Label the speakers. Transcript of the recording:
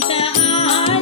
Speaker 1: Sita